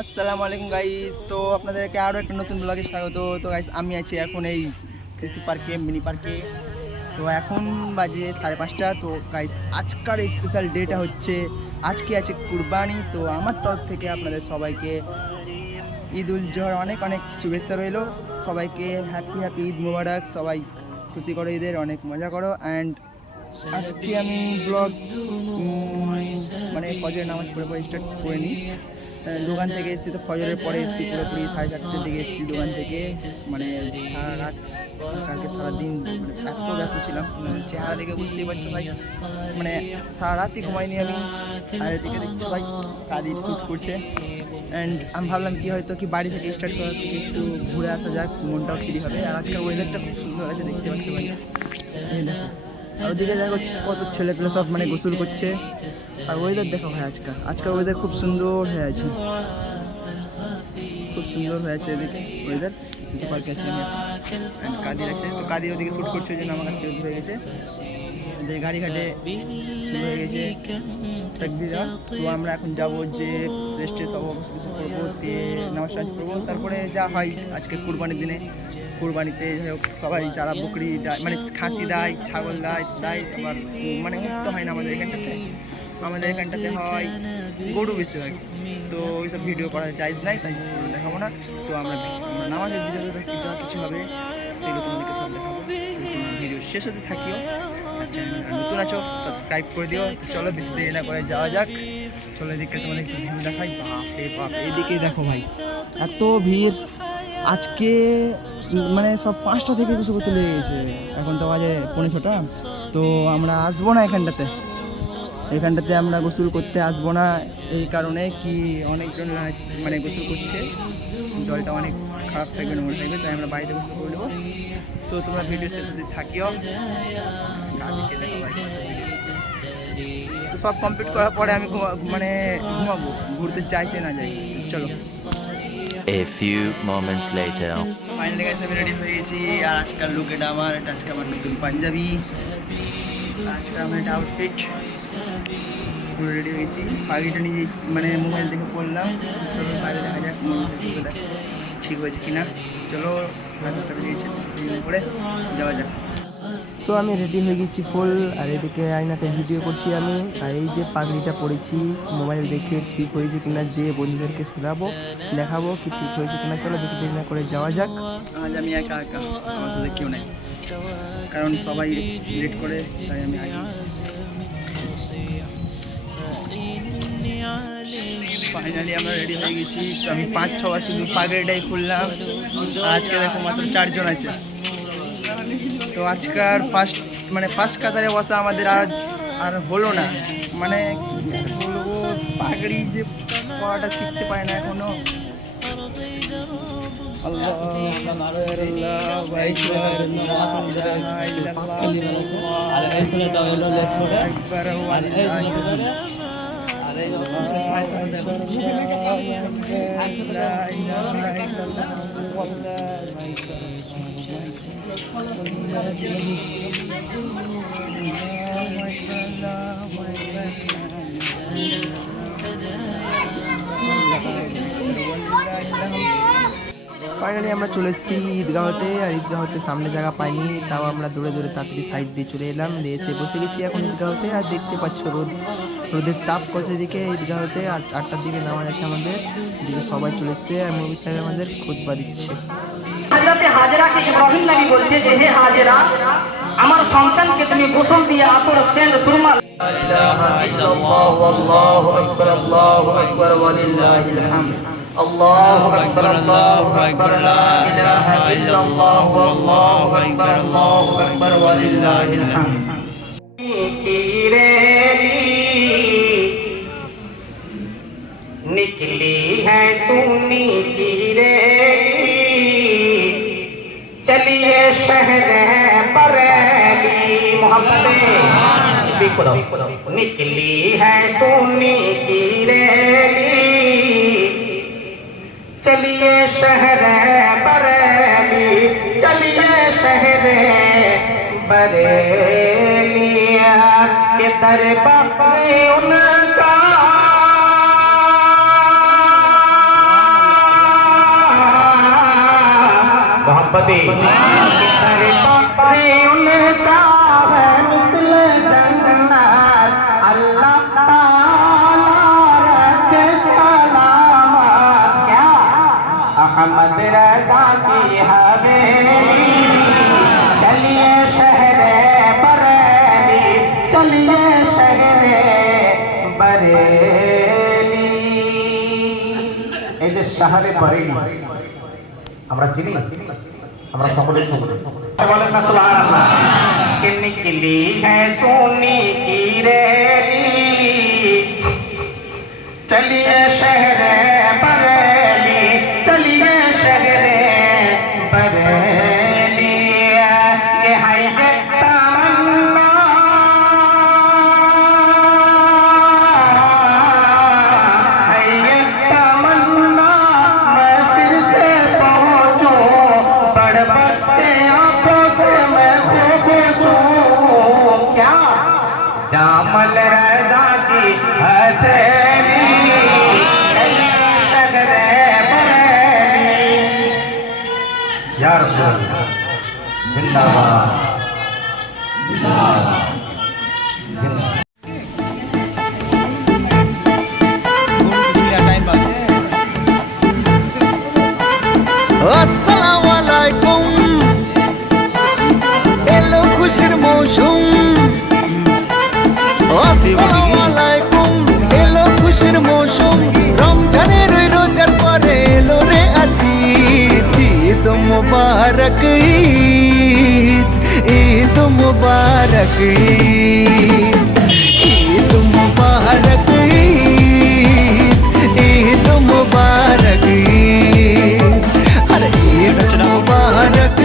আসসালামু আলাইকুম গাইস তো আপনাদেরকে আরও একটা নতুন ব্লগে স্বাগত। তো গাইস আমি আছি এখন এই সিসি পার্কে মিনি পার্কে তো, এখন বাজে সাড়ে পাঁচটা। তো গাইস আজকার স্পেশাল ডেটা হচ্ছে, আজকে আছে কুরবানি। তো, আমার তরফ থেকে আপনাদের সবাইকে ঈদ উল জোহর অনেক অনেক শুভেচ্ছা রইল। সবাইকে হ্যাপি হ্যাপি ঈদ মুবারক। সবাই খুশি করো ঈদের, অনেক মজা করো। অ্যান্ড আজকে আমি ব্লগ মানে ফজরের নামাজ পড়ে পড়ে স্টার্ট করে নিই। দোকান থেকে এসেছি তো ফজরের পরে এসেছি, পুরোপুরি সাড়ে চারটের দিকে এসেছি দোকান থেকে। মানে সারা রাত, কালকে সারাদিন মানে এত ব্যস্ত ছিলাম। মানে চেহারা দেখে বুঝতেই পারছ ভাই মানে সারা রাতই ঘুমাইনি আমি। আর এদিকে দেখছ ভাই কাদির শ্যুট করছে অ্যান্ড আমি ভাবলাম কি হয়তো কি বাড়ি থেকে স্টার্ট করার থেকে একটু ঘুরে আসা যাক, মনটাও ফ্রি হবে। আর আজকের ওয়েদারটা খুব সুন্দর আছে, দেখতে পাচ্ছি ভাই। দেখো। আর ওদিকে দেখো কত ছেলেপেলে সব মানে গোসল করছে। আর ওয়েদার দেখো ভাই আজকাল। আজকাল ওয়েদার খুব সুন্দর হয়ে আছে। খুব সুন্দর হয়েছে এদিকে ওয়েদার কিছু পার্কে আছে And কাদির আছে। তো কাদির ওদিকে শ্যুট করছে ওই জন্য আমার কাছ থেকে হয়ে গেছে। যে গাড়িঘাটে শুরু হয়ে গেছে তো আমরা এখন যাব যে রেস্টে সব কিছু করব নামাজ করব তারপরে যা হয় আজকে কুরবানির দিনে, কুরবানিতে যাই হোক, সবাই যারা বকরি দেয় মানে খাসি দেয়, ছাগল দেয় দেয় মানে মুক্ত হয় না আমাদের এখানটাতে। আমাদের এখানটাতে হয়। গরু বেশি হয়। তো ওইসব ভিডিও করা যায় নাই তাই দেখাবো না। তো আমরা নামাজের ভিডিও কিছু হবে সেগুলো তোমাদেরকে সব দেখাবো। ভিডিও শেষ হতে থাকিও। নতুন আছো সাবস্ক্রাইব করে দিও। চলো বেশি দেরি না করে যাওয়া যাক। চলো এদিকে তোমাদের একটু ভিউ দেখাই। বাপরে বাপ এদিকে দেখো ভাই এত ভিড়। আজকে মানে সব পাঁচটা থেকে কিছু করতে লেগে গেছে এখন তো বাজে পনেরো ছটা। তো আমরা আসব না এখানটাতে। এখানটাতে আমরা গোসল করতে আসব না। এই কারণে কি অনেকজন মানে গোসল করছে। জলটা অনেক খারাপ থাকবে নোংরা থাকবে তাই আমরা বাড়িতে গোসল করে নেব। তো তোমরা ভিডিও শেষে থাকিও। সব কমপ্লিট করার পরে আমি মানে ঘুমাবো। ঘুরতে চাইতে না যাই। চলো। A few moments later. Finally guys আমি রেডি হয়ে গেছি। আর আজকাল লুক এটা আমার এটা আজকে আমার নতুন পাঞ্জাবি। আজকে আমার এটা আউটফিট পুরো রেডি হয়ে গেছি পাখিটা নিজে মানে মোবাইল দেখে পড়লাম। চলো বাইরে দেখা যাক ঠিক হয়েছে কিনা। চলো করে যাওয়া যাক। তো আমি রেডি হয়ে গেছি ফুল আর এদিকে আয়নাতে ভিডিও করছি আমি। আর এই যে পাগড়িটা পড়েছি মোবাইল দেখে ঠিক হয়েছে কিনা যে বন্ধুদেরকে শোনাবো দেখাবো কি ঠিক হয়েছে কিনা। চলো বেশি দেরি না করে যাওয়া যাক। আজ আমি একা একা আমার সাথে কেউ নাই। কারণ সবাই লেট করে, তাই আমি ফাইনালি আমরা রেডি হয়ে গেছি। তো আমি পাঁচ, ছ বার শুধু পাগড়িটাই খুললাম। আজকে দেখো মাত্র চারজন আছে। তো আজকার ফার্স্ট মানে ফার্স্ট কাতারে বসা আমাদের আর আর হলো না। মানে বলব পাগড়ি যে পড়াটা শিখতে পারে না এখনও। আকবার ফাইনালি আমরা চলে এসেছি ঈদগাহতে আর ঈদগাহতে সামনে জায়গা পাইনি তাও আমরা দূরে দূরে তাড়াতাড়ি সাইড দিয়ে চলে এলাম দিয়ে এসে বসে গেছি এখন ঈদগাহতে আর দেখতে পাচ্ছ রোদ রোদের তাপ কত দিকে ঈদগাহতে আর আটটার দিকে নামাজ আছে আমাদের এদিকে সবাই চলে এসছে আর মুরবি সাহেব আমাদের খুতবা দিচ্ছে। হাজরাতে হাজরাকে ইব্রাহিম নবী বলছে যে হে হাজরা আমার সন্তানকে তুমি গোসল দিয়ে আতর সেন্ট সুরমা اللہ اکبر اللہ اکبر لا الہ الا اللہ اکبر اللہ اکبر وللہ الحمد نکلی ہے سونی کی ریلی چلیے شہر پر محمد نکلی ہے سونی کی ریلی चलिए शहर बरेली चलिए शहर बरेलिया के दर बापे उनका। मोहम्मदी সাহারে পারেনি আমরা চিনি আমরা সকলে সকলে বলেন না সুবহানাল্লাহ। কিলি হ্যাঁ সুনি কি রে চলিয়ে শহরে পরে Universal. Zindabad. Zindabad. Zindabad. Oh, মুবারক ঈদ ঈদ মুবারক ঈদ মুবারক ঈদ ঈদ মুবারক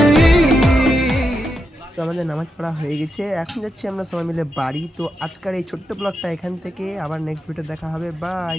তো আমাদের নামাজ পড়া হয়ে গেছে। এখন যাচ্ছি আমরা সবাই মিলে বাড়ি। তো আজকের এই ছোট্ট ব্লগটা এখান থেকে। আবার নেক্সট ভিডিও দেখা হবে। বাই